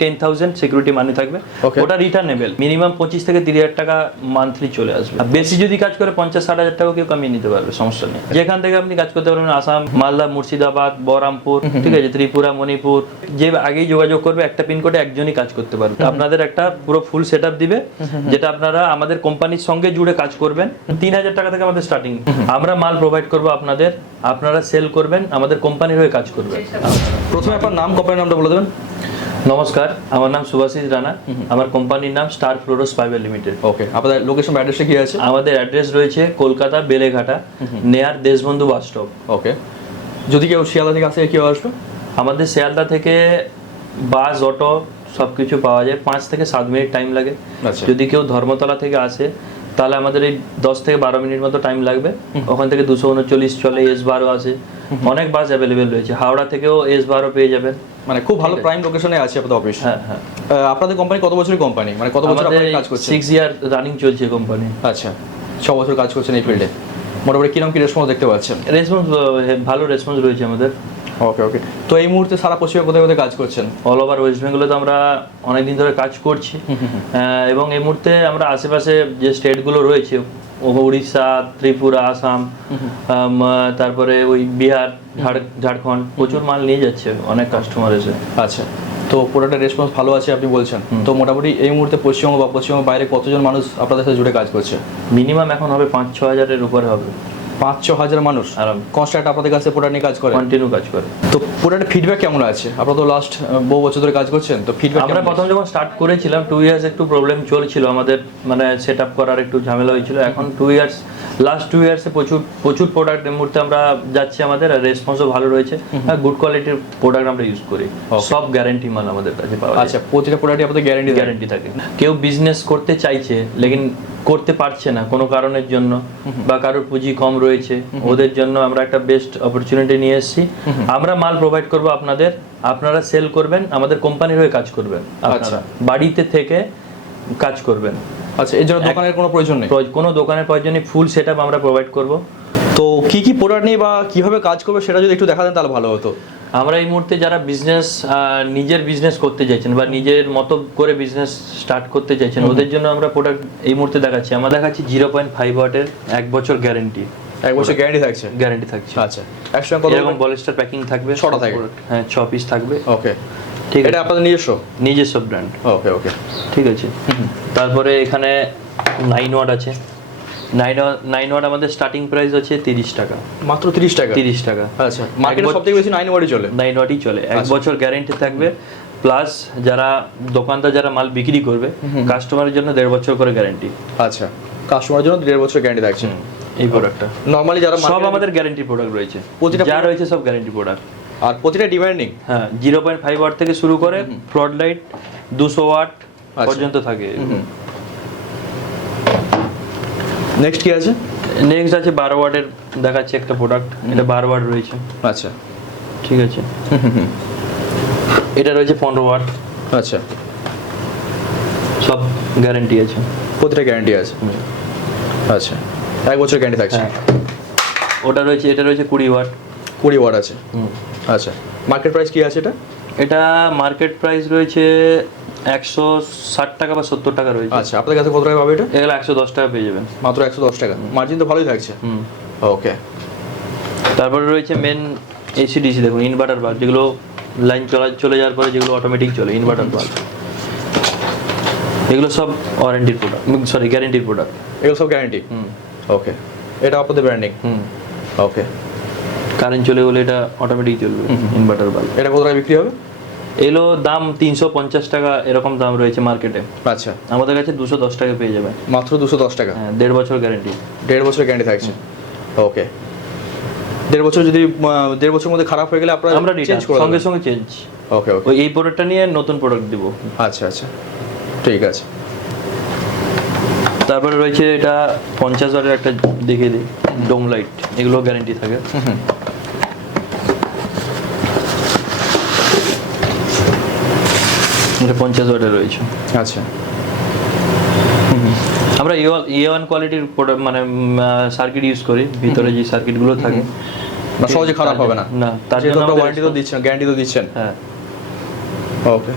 Ten thousand security মানি থাকবে। ওটা returnable minimum পঁচিশ থেকে তিরিশ হাজার টাকা মান্থলি চলে আসবে। বেশি যদি কাজ করে পঞ্চাশ ষাট হাজার টাকা কেউ কামিয়ে নিতে পারবে সমস্যা নেই। যেখান থেকে আপনি কাজ করতে পারবেন আসাম মালদা মুর্শিদাবাদ বহরামপুর ঠিক আছে ত্রিপুরা মণিপুর যে আগেই যোগাযোগ করবে একটা পিনকোডে একজনই কাজ করতে পারবে। আপনাদের একটা পুরো ফুল সেট দিবে যেটা আপনারা আমাদের কোম্পানির সঙ্গে জুড়ে কাজ করবেন। তিন হাজার টাকা থেকে আমাদের স্টার্টিং আমরা মাল প্রোভাইড করব আপনাদের আপনারা সেল করবেন আমাদের কোম্পানির হয়ে কাজ করবেন। প্রথমে আপনার নাম কোম্পানির নামটা বলে দেবেন। নমস্কার আমার নাম সুভাষিস রানা। আমার কোম্পানির নাম star floros fibre limited. Okay আপনাদের লোকেশন অ্যাড্রেসটা কি আছে? আমাদের অ্যাড্রেস রয়েছে কলকাতা বেলেঘাটা নেয়ার দেশবন্ধু বাস স্টপ ওকে। যদি কেউ শিয়ালদা থেকে আসে কেউ আসবে? আমাদের শিয়ালদা থেকে বাস অটো সব কিছু পাওয়া যায়। পাঁচ থেকে সাত মিনিট টাইম লাগে। আচ্ছা। যদি কেউ ধর্মতলা থেকে আসে তাহলে আমাদের এই দশ থেকে বারো মিনিট মতো টাইম লাগবে। ওখান থেকে দুশো উনচল্লিশ চলে এস বারো আসে। অনেক বাস অ্যাভেলেবেল রয়েছে। হাওড়া থেকেও এস বারো পেয়ে যাবেন। মানে খুব ভালো প্রাইম লোকেশনে আছে আপনাদের অফিস হ্যাঁ হ্যাঁ। আপনাদের কোম্পানি কত বছরের কোম্পানি মানে কত বছর আপনারা কাজ করছেন? সিক্স ইয়ার রানিং চলছে কোম্পানি আচ্ছা ছ বছর কাজ করছেন এই ফিল্ডে মোটামুটি কীরকম কি রেসপন্স দেখতে পাচ্ছেন? রেসপন্স ভালো রেসপন্স রয়েছে আমাদের। ওকে ওকে তো এই মুহূর্তে সারা পশ্চিমবঙ্গে কোথায় কোথায় কাজ করছেন? অল ওভার ওয়েস্ট বেঙ্গলে তো আমরা অনেকদিন ধরে কাজ করছি। এবং এই মুহূর্তে আমরা আশেপাশে যে স্টেটগুলো রয়েছে উড়িষ্যা ত্রিপুরা আসাম তারপরে ওই বিহার ঝাড়- ঝাড়খণ্ড প্রচুর মাল নিয়ে যাচ্ছে অনেক কাস্টমার এসে। আচ্ছা তো প্রোডাক্টের রেসপন্স ভালো আছে আপনি বলছেন। তো মোটামুটি এই মুহূর্তে পশ্চিমবঙ্গ বা পশ্চিমবঙ্গ বাইরে কতজন মানুষ আপনাদের সাথে জুড়ে কাজ করছে? মিনিমাম এখন হবে পাঁচ ছ হাজারের উপরে হবে। পাঁচ ছ হাজার মানুষ কনস্ট্রাক্ট আপনাদের কাছে প্রোডাক্ট নিয়ে কাজ করে। কন্টিনিউ কাজ করে। তো পুরোটা ফিডব্যাক কেমন আছে? আপনারা তো লাস্ট বহু বছর ধরে কাজ করছেন তো ফিডব্যাক আমরা প্রথম যখন স্টার্ট করেছিলাম টু ইয়ার্স একটু প্রবলেম চলছিল আমাদের মানে সেট আপ করার একটু ঝামেলা হয়েছিল। এখন টু ইয়ার্স লাস্ট টু ইয়ার্সে প্রচুর প্রচুর প্রোডাক্ট এই মুহূর্তে আমরা যাচ্ছি আমাদের আর রেসপন্সও ভালো রয়েছে। আর গুড কোয়ালিটির প্রোডাক্ট আমরা ইউজ করি। সব গ্যারান্টি মাল আমাদের কাছে পাওয়া আচ্ছা প্রতিটা প্রোডাক্টই আমাদের গ্যারেন্টি গ্যারান্টি থাকে। কেউ বিজনেস করতে চাইছে লেকিন করতে পারছে না কোনো কারণের জন্য বা কারোর পুঁজি কম রয়েছে ওদের জন্য আমরা একটা বেস্ট অপরচুনিটি নিয়ে এসেছি। আমরা মাল প্রোভাইড করব আপনাদের আপনারা সেল করবেন আমাদের কোম্পানির হয়ে কাজ করবেন আপনারা। বাড়িতে থেকে কাজ করবেন। আচ্ছা এর জন্য দোকানের কোনো প্রয়োজন নেই? কোনো দোকানের প্রয়োজনে ফুল সেট আমরা প্রোভাইড করব। তো কি কি প্রোডাক্ট নিয়ে বা কীভাবে কাজ করবে সেটা যদি একটু দেখা দেন তাহলে ভালো হতো। আমরা এই মুহূর্তে যারা বিজনেস নিজের বিজনেস করতে চাইছেন বা নিজের মতো করে বিজনেস স্টার্ট করতে চাইছেন ওদের জন্য আমরা প্রোডাক্ট এই মুহূর্তে দেখাচ্ছি। আমরা দেখাচ্ছি জিরো পয়েন্ট ফাইভ ওয়াটের এক বছর গ্যারেন্টি এক বছর গ্যারেন্টি থাকছে? গ্যারেন্টি থাকছে। আচ্ছা একসঙ্গে কত এরকম বলিস্টার প্যাকিং থাকবে ছটা থাকবে? হ্যাঁ ছ পিস থাকবে। ওকে ঠিক এটা আপনাদের নিজস্ব? নিজস্ব ব্র্যান্ড ওকে ওকে ঠিক আছে। তারপরে এখানে নাইন ওয়াট আছে। নাইন নাইন ওয়াট আমাদের স্টার্টিং প্রাইস আছে তিরিশ টাকা। মাত্র তিরিশ টাকা? তিরিশ টাকা। আচ্ছা মার্কেটে সব থেকে বেশি নাইন ওয়ার্ডই চলে? নাইন ওয়াটই চলে। এক আচ্ছা। বছর গ্যারেন্টি থাকবে। প্লাস যারা দোকানদার যারা মাল বিক্রি করবে কাস্টমারের জন্য দেড় বছর করে গ্যারেন্টি আচ্ছা। কাস্টমারের জন্য দেড় বছর গ্যারেন্টি থাকছে। এই প্রোডাক্টটা নর্মালি যারা সব আমাদের গ্যারেন্টি প্রোডাক্ট রয়েছে। প্রতিটা যা রয়েছে সব গ্যারেন্টি প্রোডাক্ট আর প্রতিটা ডিমান্ডিং হ্যাঁ জিরো পয়েন্ট ফাইভ ওয়াট থেকে শুরু করে ফ্লড লাইট দুশো ওয়াট আচ্ছা। পর্যন্ত থাকে। নেক্সট কি আছে? নেক্সট আছে বারো ওয়াটের দেখাচ্ছে একটা প্রোডাক্ট এটা বারো ওয়াট রয়েছে। আচ্ছা। ঠিক আছে। এটা রয়েছে পনেরো ওয়াট। আচ্ছা। সব গ্যারেন্টি আছে। প্রতিটা গ্যারেন্টি আছে। আচ্ছা। এক বছর গ্যারেন্টি থাকছে। হ্যাঁ। ওটা রয়েছে এটা রয়েছে কুড়ি ওয়াট। কুড়ি ওয়াট আছে। আচ্ছা মার্কেট প্রাইস কি আছে এটা? এটা মার্কেট প্রাইস রয়েছে একশো ষাট টাকা বা সত্তর টাকা রয়েছে। আচ্ছা আপনাদের কাছে কত টাকা পাবে এটা? এগুলো একশো দশ টাকা পেয়ে যাবেন। মাত্র একশো দশ টাকা। মার্জিন তো ভালোই থাকছে। হুম। ওকে তারপরে রয়েছে মেন এসি ডিসি দেখুন ইনভার্টার বাল্ব যেগুলো লাইন চলা চলে যাওয়ার পরে যেগুলো অটোমেটিক চলে ইনভার্টার বাল্ব এগুলো সব ওয়ারেন্টির প্রোডাক্ট সরি গ্যারেন্টির প্রোডাক্ট এগুলো সব গ্যারেন্টি হুম। ওকে এটা আপনাদের ব্র্যান্ডিং হুম। ওকে কারেন্ট চলে গেলে এটা অটোমেটিক চলবে ইনভার্টার বাল্ব এটা কত টাকা বিক্রি হবে? এগুলো দাম তিনশো পঞ্চাশ টাকা এরকম দাম রয়েছে মার্কেটে আচ্ছা। আমাদের কাছে দুশো দশ টাকা পেয়ে যাবে। মাত্র দুশো দশ টাকা? হ্যাঁ দেড় বছর গ্যারেন্টি দেড় বছর গ্যারেন্টি থাকছে? ওকে দেড় বছর যদি দেড় বছরের মধ্যে খারাপ হয়ে গেলে আপনারা আমরা চেঞ্জ চেঞ্জ করে সঙ্গে সঙ্গে চেঞ্জ ওকে ওকে ওই এই প্রোডাক্টটা নিয়ে নতুন প্রোডাক্ট দিব। আচ্ছা আচ্ছা। ঠিক আছে। তারপরে রয়েছে এটা পঞ্চাশ হাজারের একটা দেখিয়ে দিই ডোম লাইট এগুলো গ্যারেন্টি থাকে। এটা পঞ্চাশ ওয়াটের রয়েছে। আচ্ছা। আমরা এ ওয়ান কোয়ালিটির প্রোডাক্ট মানে সার্কিট ইউজ করি। ভিতরে যে সার্কিটগুলো থাকে। না সহজে খারাপ হবে না। না তার জন্য আমাদের ওয়ারেন্টি তো দিচ্ছেন গ্যারান্টি তো দিচ্ছেন। হ্যাঁ। ওকে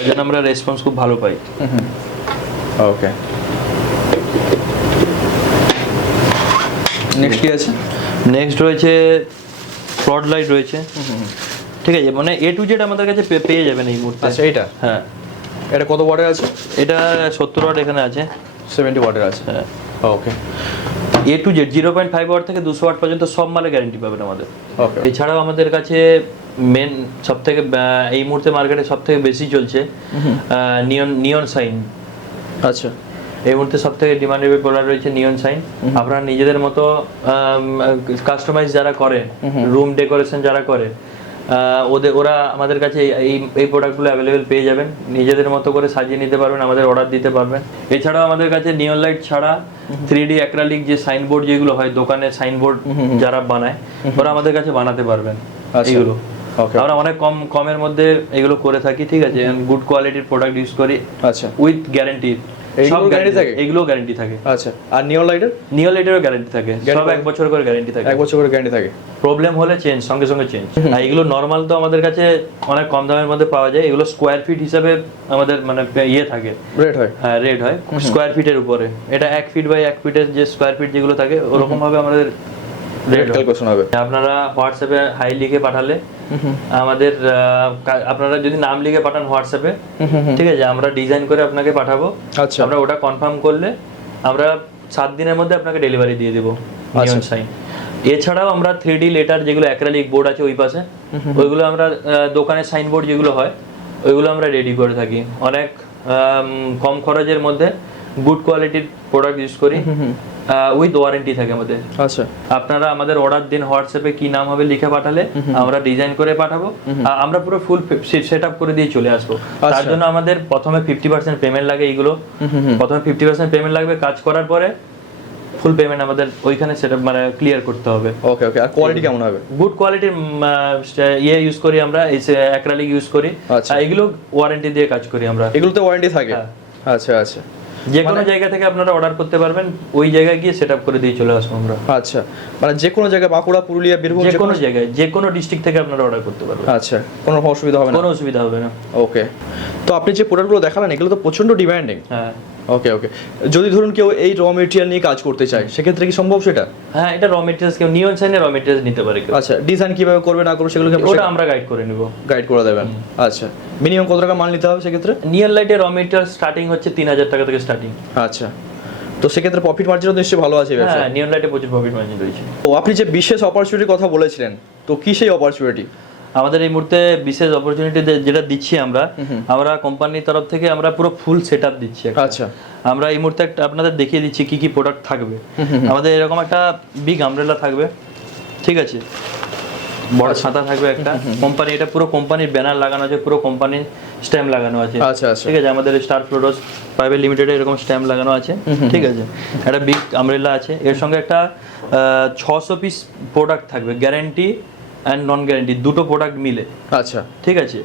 ওই জন্য আমরা রেসপন্স খুব ভালো পাই। ওকে নেক্সট কি আছে? নেক্সট রয়েছে ফ্লড লাইট রয়েছে। ঠিক আছে মানে এ টু জেড আমাদের কাছে পেয়ে যাবেন এই মুহূর্তে। আচ্ছা এইটা? হ্যাঁ। এটা কত ওয়াটের আছে? এটা সত্তর ওয়াট এখানে আছে। সেভেন্টি ওয়াটের আছে। হ্যাঁ। Okay A to Z zero point five watt থেকে দুশো ওয়াট পর্যন্ত সব মালে গ্যারেন্টি পাবেন আমাদের। ওকে এছাড়াও আমাদের কাছে মেন সব থেকে এই মুহূর্তে মার্কেটে সব থেকে বেশি চলছে নিয়ন নিয়ন সাইন আচ্ছা। এই মুহূর্তে সব থেকে ডিমান্ডেবল প্রোডাক্ট রয়েছে নিয়ন সাইন আপনারা নিজেদের মতো কাস্টমাইজ যারা করে রুম ডেকোরেশন যারা করে ওদের ওরা আমাদের কাছে এই- এই প্রোডাক্টগুলো অ্যাভেলেবেল পেয়ে যাবেন। নিজেদের মতো করে সাজিয়ে নিতে পারবেন আমাদের অর্ডার দিতে পারবেন। এছাড়াও আমাদের কাছে নিয়ন লাইট ছাড়া থ্রি ডি অ্যাক্রালিক যে সাইনবোর্ড যেগুলো হয় দোকানে সাইনবোর্ড যারা বানায় ওরা আমাদের কাছে বানাতে পারবেন আচ্ছা। এইগুলো। আমরা অনেক কম কমের মধ্যে এগুলো করে থাকি ঠিক আছে? গুড কোয়ালিটির প্রোডাক্ট ইউজ করি আচ্ছা। উইথ গ্যারান্টি এইগুলোর guarantee থাকে? এগুলো গ্যারান্টি থাকে। আচ্ছা আর নিয়ন লাইটের নিও লাইটেরও গ্যারান্টি থাকে। সব এক বছর করে গ্যারান্টি থাকে। এক বছর করে গ্যারান্টি থাকে। প্রবলেম হলে চেঞ্জ সঙ্গে সঙ্গে চেঞ্জ আর এগুলো নর্মাল তো আমাদের কাছে অনেক কম দামের মধ্যে পাওয়া যায়। এগুলো স্কোয়ার ফিট হিসাবে আমাদের মানে ইয়ে থাকে। রেট হয়। হ্যাঁ রেট হয়। স্কোয়ার ফিটের উপরে। এটা এক ফিট বাই এক ফিটের যে স্কোয়ার ফিট যেগুলো থাকে ওরকম ভাবে আমাদের ক্যালকুলেশন হবে আপনারা হোয়াটসঅ্যাপে হাই লিখে পাঠালে আমাদের আপনারা যদি নাম লিখে পাঠান হোয়াটসঅ্যাপে ঠিক আছে আমরা ডিজাইন করে আপনাকে পাঠাবো। আচ্ছা। আমরা ওটা কনফার্ম করলে আমরা সাত দিনের মধ্যে আপনাকে ডেলিভারি দিয়ে দেবো নিয়ন সাইন এছাড়াও আমরা থ্রি ডি লেটার যেগুলো অ্যাক্রালিক বোর্ড আছে ওই পাশে ওইগুলো আমরা দোকানের সাইনবোর্ড যেগুলো হয় ওইগুলো আমরা রেডি করে থাকি। অনেক কম খরচের মধ্যে গুড কোয়ালিটির প্রোডাক্ট ইউজ করি উইথ ওয়ারেন্টি থাকে আমাদের। আচ্ছা। আপনারা আমাদের অর্ডার দিন হোয়াটসঅ্যাপে কি নাম হবে লিখে পাঠালে আমরা ডিজাইন করে পাঠাবো। আমরা পুরো ফুল সেট আপ করে দিয়ে চলে আসব। তার আচ্ছা। জন্য আমাদের প্রথমে ফিফটি পার্সেন্ট পেমেন্ট লাগে এইগুলো। প্রথমে ফিফটি পার্সেন্ট পেমেন্ট লাগবে কাজ করার পরে ফুল পেমেন্ট আমাদের ওইখানে সেটা মানে ক্লিয়ার করতে হবে। ওকে ওকে আর কোয়ালিটি কেমন হবে? গুড কোয়ালিটির ইয়ে ইউজ করি আমরা এই অ্যাক্রালিক ইউজ করি। আচ্ছা। আর এগুলো ওয়ারেন্টি দিয়ে কাজ করি আমরা। এগুলোতে ওয়ারেন্টি থাকে? হ্যাঁ। আচ্ছা আচ্ছা। যে কোনো জায়গা থেকে আপনারা অর্ডার করতে পারবেন ওই জায়গায় গিয়ে সেট করে দিয়ে চলে আসব আমরা। আচ্ছা মানে যে কোনো জায়গায় বাঁকুড়া পুরুলিয়া বীরভূম যে যে কোনো জায়গায় যে কোনো ডিস্ট্রিক্ট থেকে আপনারা অর্ডার করতে পারবেন। আচ্ছা কোনো অসুবিধা হবে না? কোনো অসুবিধা হবে না। ওকে তো আপনি যে প্রোডাক্টগুলো দেখালেন এগুলো তো প্রচণ্ড ডিমান্ডিং হ্যাঁ। ওকে ওকে যদি ধরুন কেউ এই র মেটেরিয়াল নিয়ে কাজ করতে চায় সেক্ষেত্রে কি সম্ভব সেটা? হ্যাঁ এটা র মেটেরিয়ালস কেউ নিয়ন সাইনের র মেটেরিয়ালস নিতে পারে আচ্ছা ডিজাইন কীভাবে করবে না করবে সেগুলো ওটা আমরা গাইড করে নিব। গাইড করে দেবেন। আচ্ছা মিনিমাম কত টাকা মাল নিতে হবে সেক্ষেত্রে? নিয়ন লাইটের র মেটেরিয়াল স্টার্টিং হচ্ছে তিন হাজার টাকা থেকে স্টার্টিং আচ্ছা তো সেক্ষেত্রে প্রফিট মার্জিনও নিশ্চয়ই ভালো আছে ব্যবসা হ্যাঁ নিয়ন লাইটে প্রচুর প্রফিট মার্জিন রয়েছে। তো আপনি যে বিশেষ অপরচুনিটির কথা বলেছিলেন তো কি সেই অপরচুনিটি আমাদের এই মুহূর্তে বিশেষ অপরচুনিটি যেটা দিচ্ছি আমরা আমরা কোম্পানির তরফ থেকে আমরা পুরো ফুল সেট আপ দিচ্ছি আচ্ছা। আমরা এই মুহূর্তে একটা আপনাদের দেখিয়ে দিচ্ছি কি কি প্রোডাক্ট থাকবে। আমাদের এরকম একটা বিগ আমব্রেলা থাকবে ঠিক আছে? বড় ছাতা থাকবে একটা। কোম্পানি এটা পুরো কোম্পানির ব্যানার লাগানো আছে পুরো কোম্পানির স্ট্যাম্প লাগানো আছে। আচ্ছা আচ্ছা। ঠিক আছে? আমাদের স্টার ফ্লোরোস প্রাইভেট লিমিটেড এরকম স্ট্যাম্প লাগানো আছে। ঠিক আছে? একটা বিগ আমব্রেলা আছে। এর সঙ্গে একটা ছশো পিস প্রোডাক্ট থাকবে গ্যারেন্টি অ্যান্ড নন গ্যারেন্টি দুটো প্রোডাক্ট মিলে। আচ্ছা। ঠিক আছে?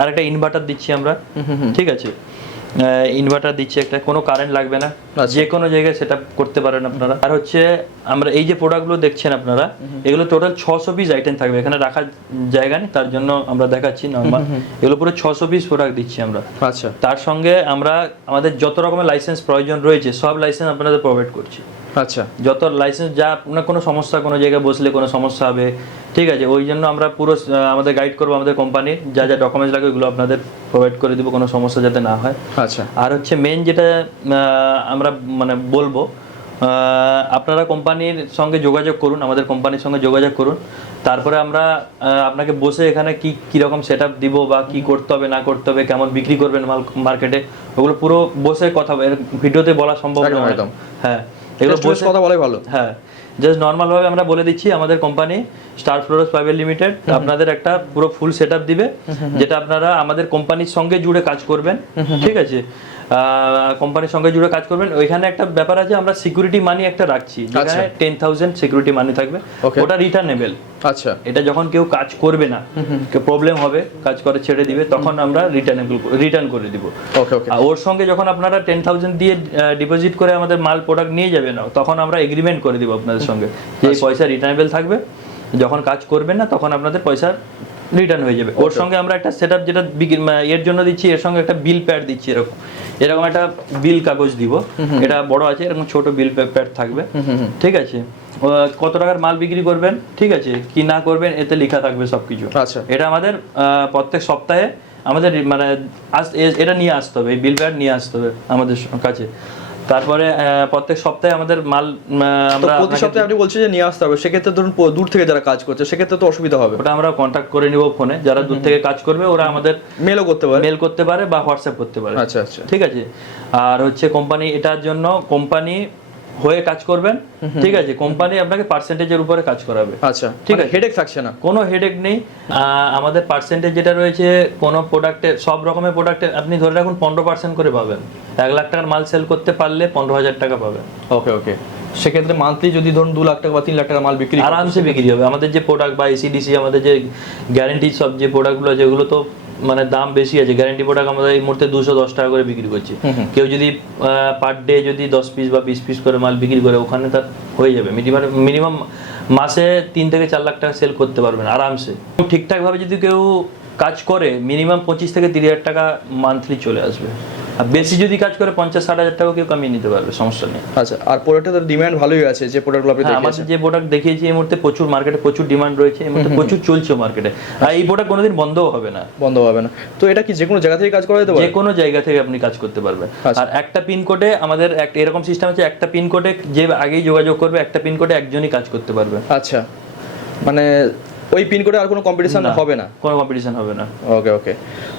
আর একটা ইনভার্টার দিচ্ছি আমরা। ঠিক আছে? ইনভার্টার দিচ্ছি একটা কোনো কারেন্ট লাগবে না। আচ্ছা। যে কোনো জায়গায় সেট করতে পারেন আপনারা। আর হচ্ছে আমরা এই যে প্রোডাক্টগুলো দেখছেন আপনারা এগুলো টোটাল ছশো পিস আইটেম থাকবে। এখানে রাখার জায়গা নেই তার জন্য আমরা দেখাচ্ছি নর্মাল এগুলো পুরো ছশো পিস প্রোডাক্ট দিচ্ছি আমরা। আচ্ছা। তার সঙ্গে আমরা আমাদের যত রকমের লাইসেন্স প্রয়োজন রয়েছে সব লাইসেন্স আপনাদের প্রোভাইড করছি। আচ্ছা যত লাইসেন্স যা আপনার কোনো সমস্যা কোনো জায়গায় বসলে কোনো সমস্যা হবে ঠিক আছে? ওই জন্য আমরা পুরো আমাদের গাইড করব আমাদের কোম্পানির যা যা ডকুমেন্টস লাগে ওগুলো আপনাদের প্রোভাইড করে দিব কোনো সমস্যা যাতে না হয়। আচ্ছা। আর হচ্ছে মেন যেটা আমরা মানে বলব আপনারা কোম্পানির সঙ্গে যোগাযোগ করুন আমাদের কোম্পানির সঙ্গে যোগাযোগ করুন। তারপরে আমরা আপনাকে বসে এখানে কি কীরকম সেট আপ দিব বা কি করতে হবে না করতে হবে কেমন বিক্রি করবেন মার্কেটে ওগুলো পুরো বসে কথা ভিডিওতে বলা সম্ভব নয়। হ্যাঁ। এগুলো বসে কথা বলাই ভালো। হ্যাঁ জাস্ট নর্মাল ভাবে আমরা বলে দিচ্ছি আমাদের company star floros private limited আপনাদের একটা পুরো ফুল সেট দিবে যেটা আপনারা আমাদের কোম্পানির সঙ্গে জুড়ে কাজ করবেন ঠিক আছে? কোম্পানির সঙ্গে জুড়ে কাজ করবেন। ওইখানে একটা ব্যাপার আছে আমরা সিকিউরিটি মানি একটা রাখছি। যেখানে টেন থাউজেন্ড সিকিউরিটি মানি থাকবে. ওটা রিটার্নেবল আচ্ছা। এটা যখন কেউ কাজ করবে না কেউ প্রবলেম হবে কাজ করে ছেড়ে দিবে তখন আমরা রিটার্নেবল রিটার্ন করে দিব। ওকে ওকে আর ওর সঙ্গে যখন আপনারা টেন থাউজেন্ড দিয়ে ডিপোজিট করে আমাদের মাল প্রোডাক্ট নিয়ে যাবেন না তখন আমরা এগ্রিমেন্ট করে দিব আপনাদের সঙ্গে। যে এই পয়সা রিটার্নেবল থাকবে যখন কাজ করবেন না তখন আপনাদের পয়সা রিটার্ন হয়ে যাবে। ওর সঙ্গে আমরা একটা সেটআপ যেটা এর জন্য দিচ্ছি এর সঙ্গে একটা বিল প্যাড দিচ্ছি এরকম। এরকম একটা বিল কাগজ দিব। এটা বড় আছে এরকম ছোট বিল প্যাড থাকবে। ঠিক আছে? কত টাকার মাল বিক্রি করবেন? ঠিক আছে? কি না করবেন? এতে লেখা থাকবে সবকিছু। আচ্ছা। এটা আমাদের প্রত্যেক সপ্তাহে আমাদের মানে আস- এটা নিয়ে আসতে হবে এই বিল প্যাড নিয়ে আসতে হবে আমাদের কাছে। তারপরে প্রত্যেক সপ্তাহে আমাদের মাল আমরা প্রতি সপ্তাহে আপনি বলছেন যে নিয়ে আসতে হবে সেক্ষেত্রে ধরুন দূর থেকে যারা কাজ করছে সেক্ষেত্রে তো অসুবিধা হবে। ওটা আমরা কন্ট্যাক্ট করে নিব ফোনে যারা দূর থেকে কাজ করবে ওরা আমাদের মেলও করতে পারে। মেল করতে পারে বা হোয়াটসঅ্যাপ করতে পারে। আচ্ছা আচ্ছা। ঠিক আছে? আর হচ্ছে কোম্পানি এটার জন্য কোম্পানি হয়ে কাজ করবেন ঠিক আছে? কোম্পানি আপনাকে পার্সেন্টেজের উপরে কাজ করাবে। আচ্ছা ঠিক ঠিক আছে। আছে হেডেক থাকছে না? কোনো হেডেক নেই। আমাদের পার্সেন্টেজ যেটা রয়েছে কোনো প্রোডাক্টে সব রকমের প্রোডাক্টে আপনি ধরে রাখুন পনেরো পার্সেন্ট করে পাবেন। এক লাখ টাকার মাল সেল করতে পারলে পনেরো হাজার টাকা পাবেন। ওকে ওকে সেক্ষেত্রে মান্থলি যদি ধরুন দু লাখ টাকা বা তিন লাখ টাকা মাল বিক্রি আরামসে বিক্রি হবে। আমাদের যে প্রোডাক্ট বা এসিডিসি আমাদের যে গ্যারেন্টি সব যে প্রোডাক্টগুলো যেগুলো তো মানে দাম বেশি আছে গ্যারান্টি প্রোডাক্ট আমাদের এই মুহূর্তে দুশো দশ টাকা করে বিক্রি করছি। কেউ যদি পার ডে যদি দশ পিস বা বিশ পিস করে মাল বিক্রি করে ওখানে তার হয়ে যাবে। মিনিমাম মিনিমাম মাসে তিন থেকে চার লাখ টাকা সেল করতে পারবেন আরামসে। ঠিকঠাকভাবে যদি কেউ কাজ করে মিনিমাম পঁচিশ থেকে তিরিশ হাজার টাকা মান্থলি চলে আসবে। আর বেশি যদি কাজ করে পঞ্চাশ ষাট হাজার টাকা কেউ কামিয়ে নিতে পারবে সমস্যা নেই। আচ্ছা আর প্রোডাক্টের ডিমান্ড ভালোই আছে যে প্রোডাক্টগুলো আপনি হ্যাঁ, আমাদের যে প্রোডাক্ট দেখিয়েছি এই মুহূর্তে প্রচুর মার্কেটে প্রচুর ডিমান্ড রয়েছে এই মুহূর্তে প্রচুর চলছে মার্কেটে আর এই প্রোডাক্ট কোনোদিন বন্ধও হবে না। বন্ধ হবে না। তো এটা কি যে কোনো জায়গা থেকে কাজ করা যেতে পারে? যে কোনো জায়গা থেকে আপনি কাজ করতে পারবেন। আচ্ছা। আর একটা পিনকোডে আমাদের একটা এরকম সিস্টেম আছে একটা পিনকোডে যে আগেই যোগাযোগ করবে একটা পিনকোডে একজনই কাজ করতে পারবে। আচ্ছা। মানে ওই পিন কোডে আর কোনো কম্পিটিশন হবে না? কোনো কম্পিটিশন হবে না। ওকে ওকে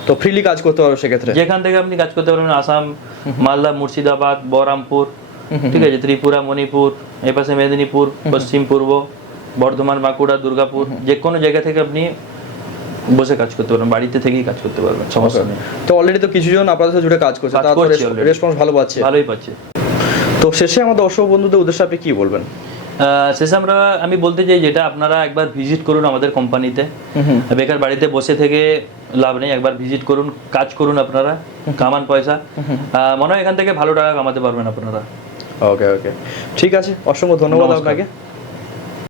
তো ফ্রিলি কাজ করতে পারবে সেক্ষেত্রে? যেখান থেকে আপনি কাজ করতে পারবেন আসাম মালদা মুর্শিদাবাদ বহরামপুর ঠিক আছে ত্রিপুরা মণিপুর এই পাশে মেদিনীপুর পশ্চিম পূর্ব বর্ধমান বাঁকুড়া দুর্গাপুর যে কোনো জায়গা থেকে আপনি বসে কাজ করতে পারবেন বাড়িতে থেকেই কাজ করতে পারবেন সমস্যা নেই। তো অলরেডি তো কিছুজন আপনাদের সাথে জুড়ে কাজ করছে কাজ তারা রেসপন্স ভালো পাচ্ছে। ভালোই পাচ্ছে। তো শেষে আমাদের দর্শক বন্ধুদের উদ্দেশ্যে আপনি কি বলবেন? শেষে আমরা আমি বলতে চাই যেটা আপনারা একবার ভিজিট করুন আমাদের কোম্পানিতে বেকার বাড়িতে বসে থেকে লাভ নেই একবার ভিজিট করুন কাজ করুন আপনারা কামান পয়সা। মনে হয় এখান থেকে ভালো টাকা কামাতে পারবেন আপনারা। ওকে ওকে ঠিক আছে অসংখ্য ধন্যবাদ আপনাকে।